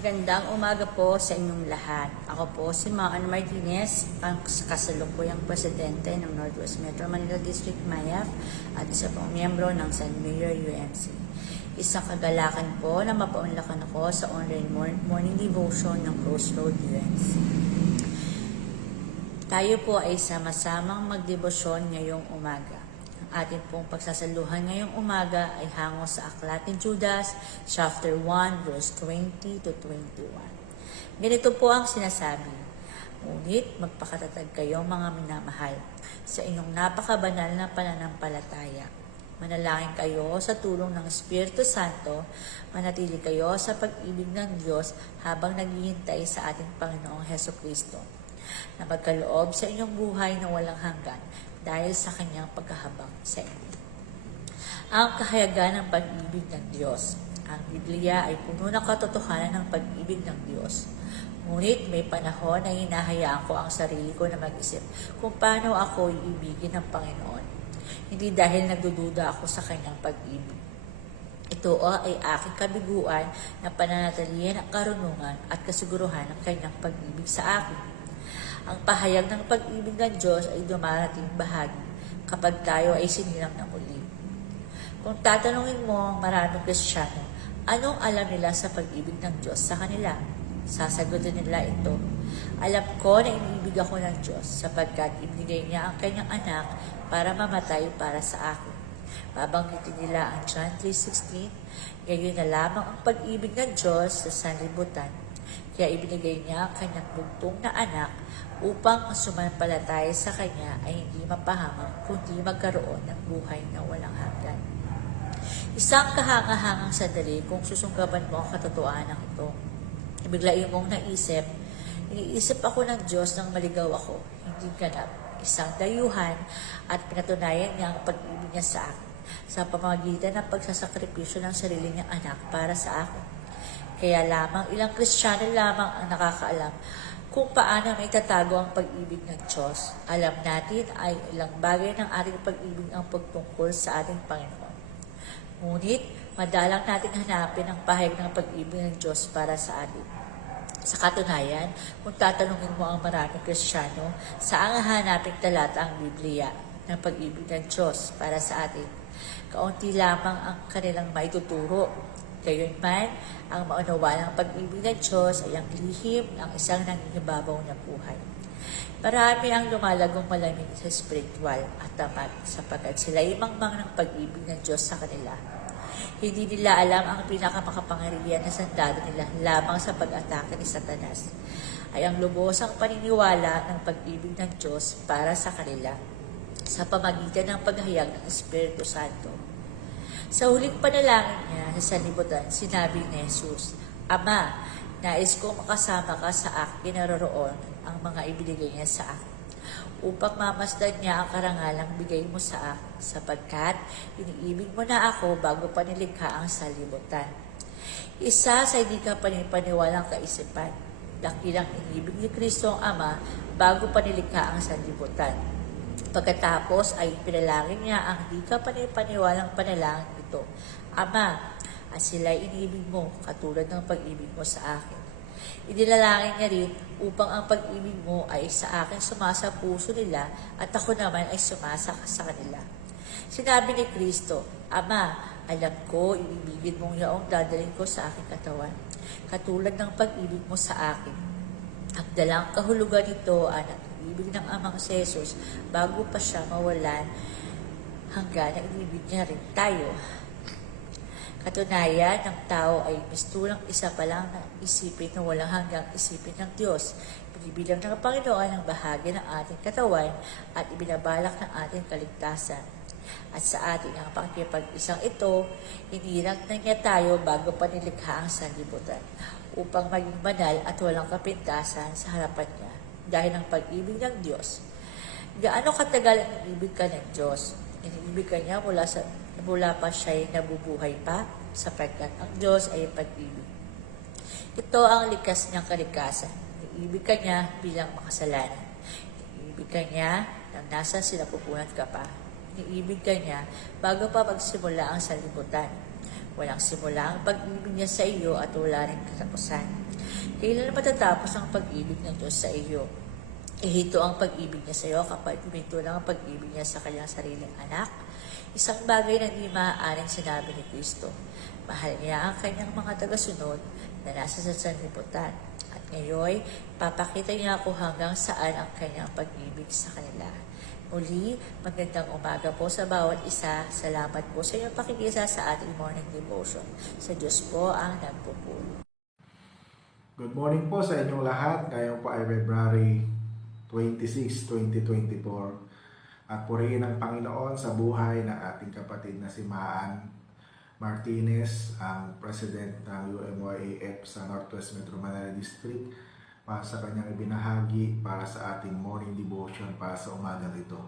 Magandang umaga po sa inyong lahat. Ako po si Maan Martinez, ang kasalukuyang presidente ng Northwest Metro Manila District MAYAF at isa pong miyembro ng San Mayor UMC. Isang kagalakan po na mapaunlakan ako sa online morning devotion ng Crossroad UMC. Tayo po ay sama-samang magdebosyon ngayong umaga. Ang ating pong pagsasaluhan ngayong umaga ay hango sa Aklat ni Judas, chapter 1, verse 20 to 21. Ganito po ang sinasabi, "Ngunit magpakatatag kayo mga minamahal sa inyong napakabanal na pananampalataya. Manalangin kayo sa tulong ng Espiritu Santo, manatili kayo sa pag-ibig ng Diyos habang naghihintay sa ating Panginoong Hesukristo, na magkaloob sa inyong buhay na walang hanggan dahil sa kanyang pagkahabag sa inyo." Ang kahayagan ng pag-ibig ng Diyos. Ang Biblia ay puno ng katotohanan ng pag-ibig ng Diyos. Ngunit may panahon na hinahayaan ko ang sarili ko na mag-isip kung paano ako iibigin ng Panginoon. Hindi dahil nagdududa ako sa kanyang pag-ibig. Ito ay aking kabiguan na pananatilihan ang karunungan at kasiguruhan ng kanyang pag-ibig sa akin. Ang pahayag ng pag-ibig ng Diyos ay dumarating bahagi kapag tayo ay sinilang na muli. Kung tatanungin mo ang maraming Kristiyano, anong alam nila sa pag-ibig ng Diyos sa kanila? Sasagutin nila ito, "Alam ko na iniibig ako ng Diyos sapagkat ibinigay niya ang kanyang anak para mamatay para sa akin." Babanggitin nila ang John 3:16, "Gayon na lamang ang pag-ibig ng Diyos sa sanlibutan. Kaya ibinigay niya ang kanyang bugtong na anak upang ang sumampalataya sa kanya ay hindi mapahamak kundi magkaroon ng buhay na walang hanggan." Isang kahanga-hangang sandali kung susunggaban mo ang katotohanan ng ito. Biglain mong naisip, iniisip ako ng Diyos nang maligaw ako, hindi ganap. Isang dayuhan at pinatunayan niya ang pag-ibig niya sa akin sa pamamagitan ng pagsasakripisyo ng sarili niyang anak para sa akin. Kaya lamang ilang Kristiyano lamang ang nakakaalam kung paano may tatago ang pag-ibig ng Diyos. Alam natin ay ilang bagay ng ating pag-ibig ang pagtungkol sa ating Panginoon. Ngunit, madalang nating hanapin ang pahayag ng pag-ibig ng Diyos para sa atin. Sa katunayan, kung tatanungin mo ang maraming Kristiyano, saan hanapin talata ang Biblia ng pag-ibig ng Diyos para sa atin? Kaunti lamang ang kanilang maituturo. Gayunman, ang maunawaan ng pag-ibig ng Diyos ay ang lihim ng isang nangingibabaw na buhay. Marami ang lumalagong malamig sa spiritual at tapat sapagkat sila ay mangmang ng pag-ibig ng Diyos sa kanila. Hindi nila alam ang pinakamakapangyarihan na sandalo nila lamang sa pag-atake ni Satanas ay ang lubosang paniniwala ng pag-ibig ng Diyos para sa kanila sa pamagitan ng paghayag ng Espiritu Santo. Sa huling panalangin niya sa sanlibutan, sinabi ni Jesus, "Ama, nais kong makasama ka sa aking kinaroroon ang mga ibinigay niya sa akin, upang mamasdan niya ang karangalang bigay mo sa akin, sapagkat iniibig mo na ako bago pa nilikha ang sanlibutan." Isa sa hindi ka panipaniwalang kaisipan, dakilang inibig ni Kristo ang Ama bago pa nilikha ang sanlibutan. Pagkatapos ay pinalangin niya ang hindi ka panipaniwalang panalangin ito, "Ama, at sila'y inibig mo katulad ng pag-ibig mo sa akin." Idinalangin niya rin upang ang pag-ibig mo ay sa akin sumasa puso nila at ako naman ay sumasa sa kanila. Sinabi ni Kristo, "Ama, alam ko ibibigin mong yaong dadalhin ko sa aking katawan, katulad ng pag-ibig mo sa akin." Ang dalang kahulugan nito ay ang ibig ng Amang si Jesus bago pa siya mawalan hanggang na inibig niya rin tayo. Katunayan, ng tao ay mistulang isa pa lang na isipin na walang hanggang isipin ng Diyos. Binibilang ng Panginoon ang bahagi ng ating katawan at ibinabalak ng ating kaligtasan. At sa ating ang pakikipag-isang ito, hinirang na niya tayo bago pa nilikha ang sanlibutan upang maging banal at walang kapintasan sa harapan niya dahil ng pag-ibig ng Diyos. Gaano katagal ang inibig ka ng Diyos? Inibig ka niya mula pa siya'y nabubuhay pa, sapagkat ang Diyos ay pag-ibig. Ito ang likas niyang kalikasan. Iniibig ka niya bilang makasalanan. Iniibig ka niya nang nasa sinapupunan ka pa. Iniibig ka niya bago pa magsimula ang sanlibutan. Walang simula ang pag-ibig niya sa iyo at wala rin katapusan. Kailan matatapos ang pag-ibig ng Diyos sa iyo? Ihito ang pag-ibig niya sa iyo kapag huminto lang ang pag-ibig niya sa kanyang sariling anak. Isang bagay na di maaaring sinabi ni Kristo. Mahal niya ang kanyang mga tagasunod na nasa sanlibutan. At ngayon, papakita niya ako hanggang saan ang kanyang pag-ibig sa kanila. Muli, magandang umaga po sa bawat isa. Salamat po sa iyong pakikisa sa ating morning devotion. Sa Diyos po ang nagpupulong. Good morning po sa inyong lahat. Ngayon po ay February 26, 2024. At purihin ang Panginoon sa buhay ng ating kapatid na si Maan Martinez, ang President ng UMYAF sa Northwest Metro Manila District, para sa kanyang ibinahagi para sa ating morning devotion para sa umagang ito.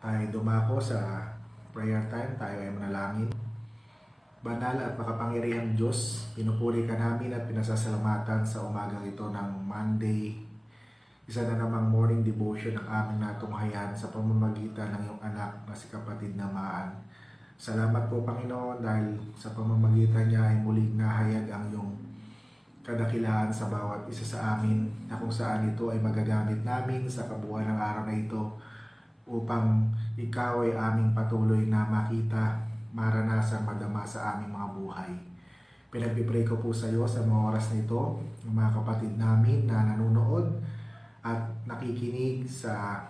Tayo dumako sa prayer time, tayo ay manalangin. Banal at makapangyarihang Diyos, pinupuri ka namin at pinasasalamatan sa umagang ito ng Monday. Isa na namang morning devotion ang aming natunghayan sa pamamagitan ng iyong anak na si kapatid na Maan. Salamat po Panginoon dahil sa pamamagitan niya ay muling nahayag ang iyong kadakilaan sa bawat isa sa amin na kung saan ito ay magagamit namin sa kabuuan ng araw na ito upang ikaw ay aming patuloy na makita, maranasan, madama sa aming mga buhay. Pinagpipray ko po sa iyo sa mga oras na ito, ng mga kapatid namin na nanonood at nakikinig sa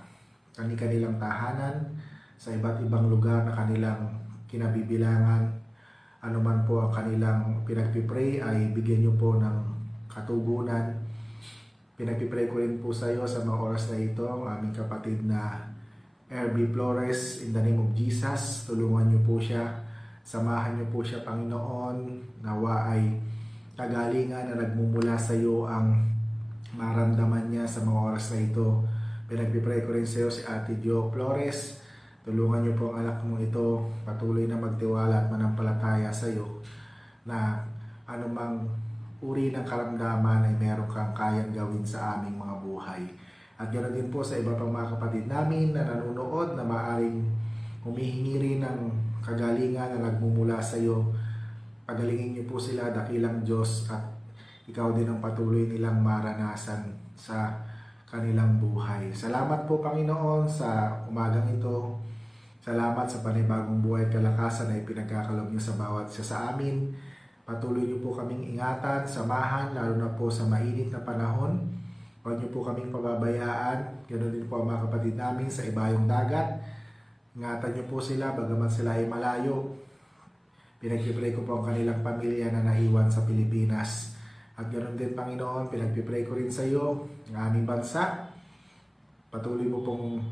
kanilang tahanan, sa iba't ibang lugar na kanilang kinabibilangan. Ano man po ang kanilang pinagpipray ay bigyan niyo po ng katugunan. Pinagpipray ko rin po sa iyo sa mga oras na ito ang aming kapatid na RB Flores. In the name of Jesus, tulungan niyo po siya, samahan niyo po siya Panginoon, nawa ay kagalingan na nagmumula sa iyo ang maramdaman niya sa mga oras na ito. Pinagpipray ko rin sa iyo si Ate Jo Flores. Tulungan niyo po ang anak mong ito patuloy na magtiwala at manampalataya sa iyo na anumang uri ng karamdaman ay meron kang kayang gawin sa aming mga buhay. At ganoon din po sa iba pang mga kapatid namin na nanonood na maaaring humihingi rin ng kagalingan na nagmumula sa iyo. Pagalingin niyo po sila, dakilang Diyos, at ikaw din ang patuloy nilang maranasan sa kanilang buhay. Salamat po Panginoon sa umagang ito. Salamat sa panibagong buhay at kalakasan na ipinagkakalob niyo sa bawat isa sa amin. Patuloy niyo po kaming ingatan, samahan, lalo na po sa mainit na panahon. Huwag niyo po kaming pababayaan. Ganoon din po ang mga kapatid namin sa ibayong dagat. Ingatan niyo po sila, bagamat sila ay malayo. Pinagpipray ko po ang kanilang pamilya na nahiwan sa Pilipinas. At ganoon din Panginoon, pinagpipray ko rin sa iyo ang aming bansa. Patuloy mo pong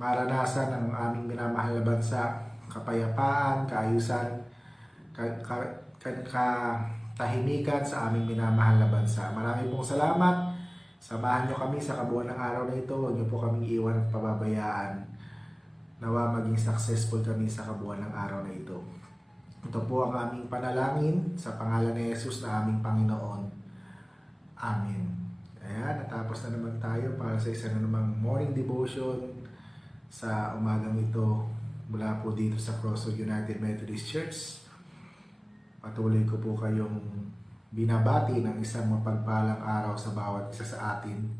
maranasan ang aming minamahal na bansa, kapayapaan, kaayusan, katahimikan sa aming minamahal na bansa. Maraming pong salamat. Samahan niyo kami sa kabuuan ng araw na ito. Huwag niyo po kaming iwan at pababayaan. Nawa maging successful kami sa kabuuan ng araw na ito. Ito po ang aming panalangin sa pangalan ni Jesus na aming Panginoon. Amen. Ayan, natapos na naman tayo para sa isa na namang morning devotion sa umagang ito mula po dito sa Crossroad United Methodist Church. Patuloy ko po kayong binabati ng isang mapagpalang araw sa bawat isa sa atin.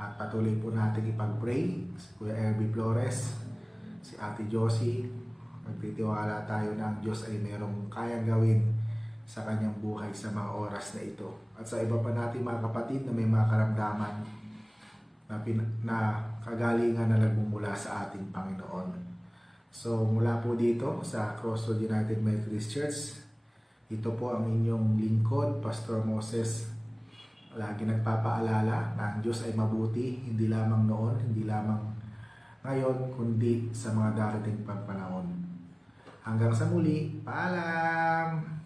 At patuloy po natin ipag-pray si Kuya RB Flores, si Ate Josie. Magtitiwala tayo na ang Diyos ay merong kayang gawin sa kanyang buhay sa mga oras na ito. At sa iba pa natin mga kapatid na may mga karamdaman na kagalingan na nagmumula sa ating Panginoon. So mula po dito sa Crossroad United Methodist Church, ito po ang inyong lingkod, Pastor Moses. Lagi nagpapaalala na ang Diyos ay mabuti, hindi lamang noon, hindi lamang ngayon, kundi sa mga darating pang panahon. Hanggang sa muli, paalam!